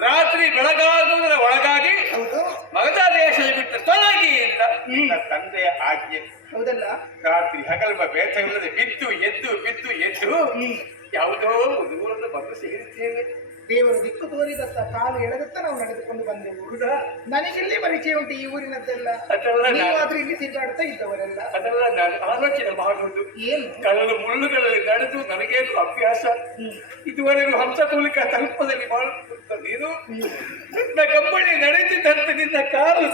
ರಾತ್ರಿ ಬೆಳಗಾಗುವುದರ ಒಳಗಾಗಿ ಮಗಧ ದೇಶದ ಬಿಟ್ಟು ತೊಲಗಿ ಅಂತ ತಂದೆಯ ಆಜ್ಞೆ. ಹೌದಲ್ಲ? ರಾತ್ರಿ ಹಗಲ್ಮ ಬೇಟವಿಲ್ಲದೆ ಬಿದ್ದು ಎದ್ದು ಯಾವುದೋ ದೂರದ ಬಂದು ಸೇರಿದ್ದೇವೆ. ದೇವರು ದಿಕ್ಕು ತೋರಿದತ್ತ ಕಾಲು ಎಳೆದತ್ತ ನಾವು ನಡೆದುಕೊಂಡು ಬಂದೆವು. ನನಗೆಲ್ಲಿ ಪರಿಚಯ ಉಂಟು ಈ ಊರಿನದ್ದೆಲ್ಲ? ನೀವಾದ್ರೂ ಇಲ್ಲಿ ತಿರುಗಾಡ್ತಾ ಇದ್ದವರೆಲ್ಲ. ಅದೆಲ್ಲ ನಾನು ಆಲೋಚನೆ ಮಾಡುವುದು. ಏನು ಕಲ್ಲಲು ಮುಳ್ಳುಗಳಲ್ಲಿ ನಡೆದು ನನಗೇನು ಅಭ್ಯಾಸ. ಇದುವರೆಗೂ ಹಂಸತೂಲಿಕ ತಲುಪದಲ್ಲಿ ಮಾಡುತ್ತ ನೀನು ನನ್ನ ಕಂಬಳಿ ನಡೆದಿದ್ದಂತೆ ನಿನ್ನ ಕಾಲು